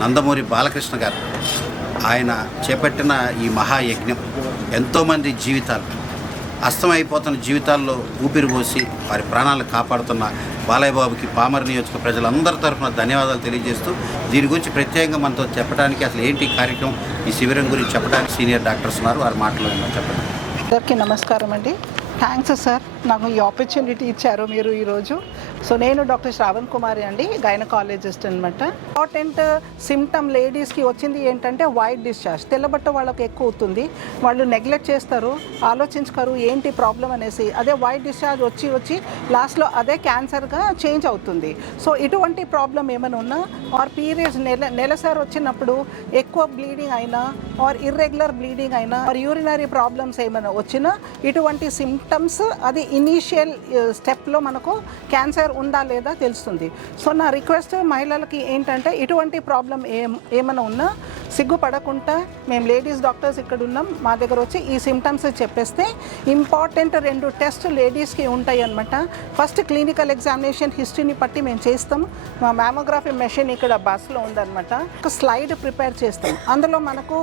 నందమూరి బాలకృష్ణ గారు ఆయన చేపట్టిన ఈ మహాయజ్ఞం ఎంతోమంది జీవితాలు అస్తమైపోతున్న జీవితాల్లో ఊపిరి పోసి వారి ప్రాణాలను కాపాడుతున్న బాలయ్య బాబుకి పామర్ నియోజక ప్రజలందరి తరఫున ధన్యవాదాలు తెలియజేస్తూ దీని గురించి ప్రత్యేకంగా మనతో చెప్పడానికి అసలు ఏంటి కార్యక్రమం ఈ శిబిరం గురించి చెప్పడానికి సీనియర్ డాక్టర్స్ ఉన్నారు, వారి మాటలో చెప్పండి. అందరికీ నమస్కారం అండి. థ్యాంక్స్ సార్, నాకు ఈ ఆపర్చునిటీ ఇచ్చారు మీరు ఈరోజు. సో నేను డాక్టర్ శ్రావణ్ కుమారి అండి, గైనకాలజిస్ట్ అనమాట. ఇంపార్టెంట్ సిమ్టమ్ లేడీస్కి వచ్చింది ఏంటంటే వైట్ డిశ్చార్జ్. తెల్లబట్ట వాళ్ళకి ఎక్కువ అవుతుంది, వాళ్ళు నెగ్లెక్ట్ చేస్తారు, ఆలోచించరు ఏంటి ప్రాబ్లం అనేసి. అదే వైట్ డిశ్చార్జ్ వచ్చి లాస్ట్లో అదే క్యాన్సర్గా చేంజ్ అవుతుంది. సో ఇటువంటి ప్రాబ్లం ఏమైనా ఉన్నా ఆర్ పీరియడ్స్ నెలసారి వచ్చినప్పుడు ఎక్కువ బ్లీడింగ్ అయినా ఆర్ ఇర్రెగ్యులర్ బ్లీడింగ్ అయినా ఆర్ యూరినరీ ప్రాబ్లమ్స్ ఏమైనా వచ్చినా ఇటువంటి సిమ్టమ్స్ అది ఇనీషియల్ స్టెప్లో మనకు క్యాన్సర్ ఉందా లేదా తెలుస్తుంది. సో నా రిక్వెస్ట్ మహిళలకి ఏంటంటే ఇటువంటి ప్రాబ్లం ఏమైనా ఉన్నా సిగ్గుపడకుండా మేము లేడీస్ డాక్టర్స్ ఇక్కడ ఉన్నాం, మా దగ్గర వచ్చి ఈ సిమ్టమ్స్ చెప్పేస్తే ఇంపార్టెంట్ 2 టెస్ట్ లేడీస్కి ఉంటాయి అనమాట. ఫస్ట్ క్లినికల్ ఎగ్జామినేషన్ హిస్టరీని బట్టి మేము చేస్తాం. మా మ్యామోగ్రఫీ మెషిన్ ఇక్కడ బస్లో ఉందన్నమాట. ఒక స్లైడ్ ప్రిపేర్ చేస్తాం, అందులో మనకు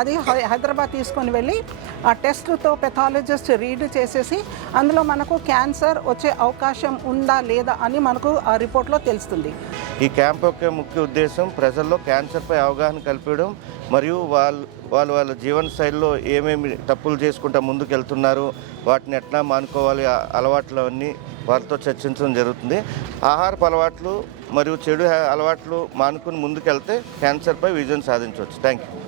అది హైదరాబాద్ తీసుకొని వెళ్ళి ఆ టెస్ట్తో పెథాలజిస్ట్ రీడ్ చేసేసి అందులో మనకు క్యాన్సర్ వచ్చే అవకాశం ఉందా లేదా అని మనకు ఆ రిపోర్ట్లో తెలుస్తుంది. ఈ క్యాంప్ యొక్క ముఖ్య ఉద్దేశం ప్రజల్లో క్యాన్సర్పై అవగాహన కల్పించడం మరియు వాళ్ళ జీవన శైలిలో ఏమేమి తప్పులు చేసుకుంటూ ముందుకు వెళ్తున్నారు, వాటిని ఎట్లా మానుకోవాలి, అలవాట్లు అన్నీ వారితో చర్చించడం జరుగుతుంది. ఆహారపు అలవాట్లు మరియు చెడు అలవాట్లు మానుకుని ముందుకెళ్తే క్యాన్సర్పై విజయం సాధించవచ్చు. Thank you.